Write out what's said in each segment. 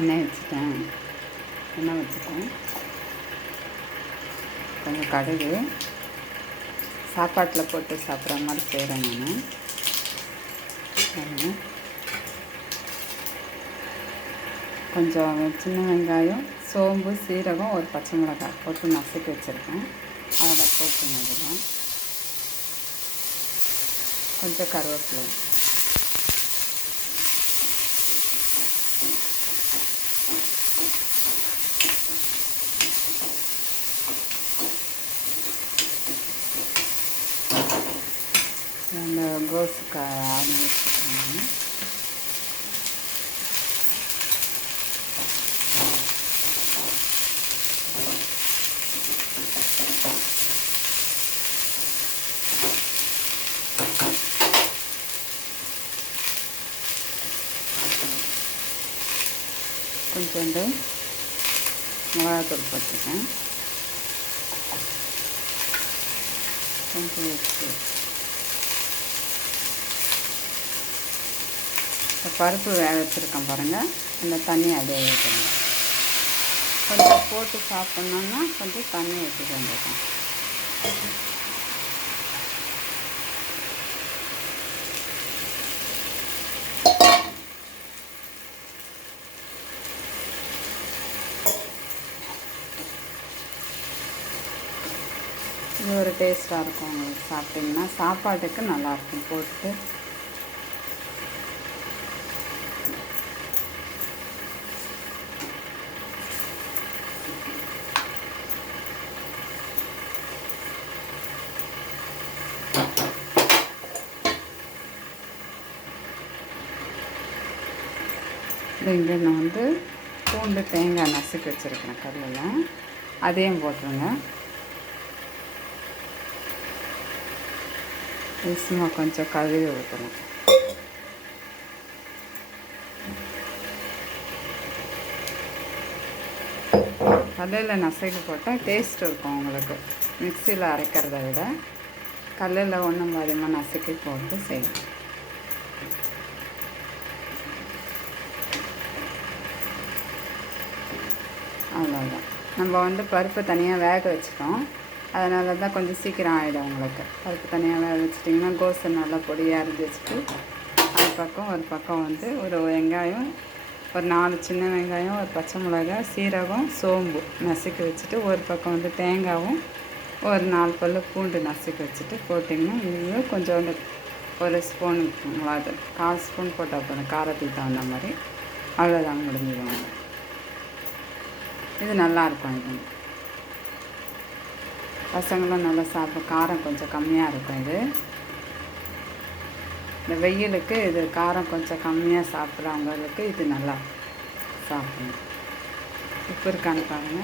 எண்ணெய் வச்சுட்டேன் எண்ணெய் வச்சுட்டேன். கொஞ்சம் கடுகு. சாப்பாட்டில் போட்டு சாப்பிட்ற மாதிரி செய்கிறேன் நான். கொஞ்சம் சின்ன வெங்காயம் சோம்பு சீரகம் ஒரு பச்சை மிளகாய் போட்டு நசுக்கி வச்சுருக்கேன். அதில் போட்டு நடுவேன் கொஞ்சம் கருவேப்பிலை. கோஸுக்கு ஆடி வச்சுக்கிறேன் கொஞ்சோண்டு மிளகாத்தூள் போட்டுருக்கேன் கொஞ்சம் உப்பு இப்போ பருப்பு வேக வச்சுருக்கேன் பாருங்கள் அந்த தண்ணி அப்படியே ஊற்றணும் கொஞ்சம் போட்டு சாப்பிட்ணுன்னா கொஞ்சம் தண்ணி ஊற்றிட்டு வந்துருக்கோம் இது ஒரு டேஸ்ட்டாக இருக்கும். உங்களுக்கு சாப்பிட்டிங்கன்னா சாப்பாட்டுக்கு நல்லாயிருக்கும் போட்டு இங்கே நான் வந்து பூண்டு தேங்காய் நசுக்கி வச்சுருக்கேன் கல்லில். அதையும் போட்டுருங்க. இது சும்மா கொஞ்சம் கழுவி ஊற்றணும். கல்லில் நசுக்கி போட்டால் டேஸ்ட் இருக்கும் உங்களுக்கு. மிக்சியில் அரைக்கிறத விட கல்லில் ஒன்றும் அதிகமாக நசுக்கி போட்டு செய்யணும் அவ்வளோதான் நம்ம வந்து பருப்பு தனியாக வேக வச்சுட்டோம். அதனால தான் கொஞ்சம் சீக்கிரம் ஆகிடும் உங்களுக்கு. பருப்பு தனியாக வேக வச்சிட்டிங்கன்னா கோசை நல்லா பொடியாக அரைஞ்சி வச்சுட்டு அது பக்கம் ஒரு பக்கம் வந்து ஒரு வெங்காயம் ஒரு நாலு சின்ன வெங்காயம் ஒரு பச்சை மிளகாய் சீரகம் சோம்பு நசுக்கி வச்சுட்டு ஒரு பக்கம் வந்து தேங்காயும் ஒரு நாலு பல்லு பூண்டு நசுக்கி வச்சுட்டு போட்டிங்கன்னா இது கொஞ்சோண்டு ஒரு ஸ்பூன் மிளகாய் கால் ஸ்பூன் போட்டால் போதும் காரத்துக்கு தகுந்த மாதிரி. அவ்வளோதான் முடிஞ்சிடுவாங்க இது நல்லாயிருக்கும் இது. பசங்களும் நல்லா சாப்பிட காரம் கொஞ்சம் கம்மியாக இருக்கும் இது. இந்த வெயிலுக்கு இது காரம் கொஞ்சம் கம்மியாக சாப்பிட்றவங்களுக்கு இது நல்லா சாப்பிடணும். உப்பு இருக்கான்னு பாருங்க.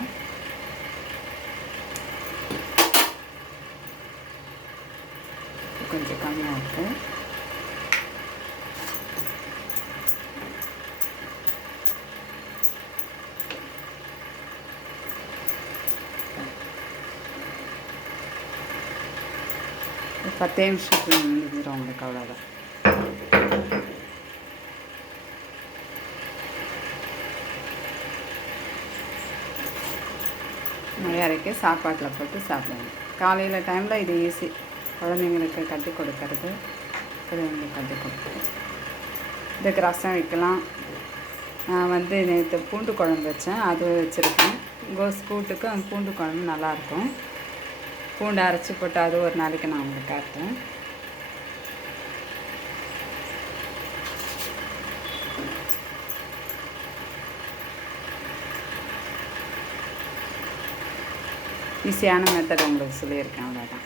கொஞ்சம் கம்மியாக இருக்குது பத்தே நிமிஷத்துக்கு முடிஞ்சிடும் உங்களுக்கு அவ்வளோதான் இறக்கி சாப்பாட்டில் போட்டு சாப்பிடுங்க. காலையில் டைமில் இது ஈஸி குழந்தைங்களுக்கு கட்டி கொடுக்கறது குழந்தைங்களுக்கு கட்டி கொடுக்குறது. இதுக்கு ரசம் வைக்கலாம். நான் வந்து நேற்று பூண்டு குழம்பு வச்சேன். அது வச்சுருக்கேன். கோஸ் கூட்டுக்கு அந்த பூண்டு குழம்பு நல்லாயிருக்கும் பூண்டு அரைச்சி போட்டு அது ஒரு நாளைக்கு நான் உங்களுக்கு காட்டுறேன். ஈஸியான மெத்தட் உங்களுக்கு சொல்லியிருக்கேன் அவ்வளோதான்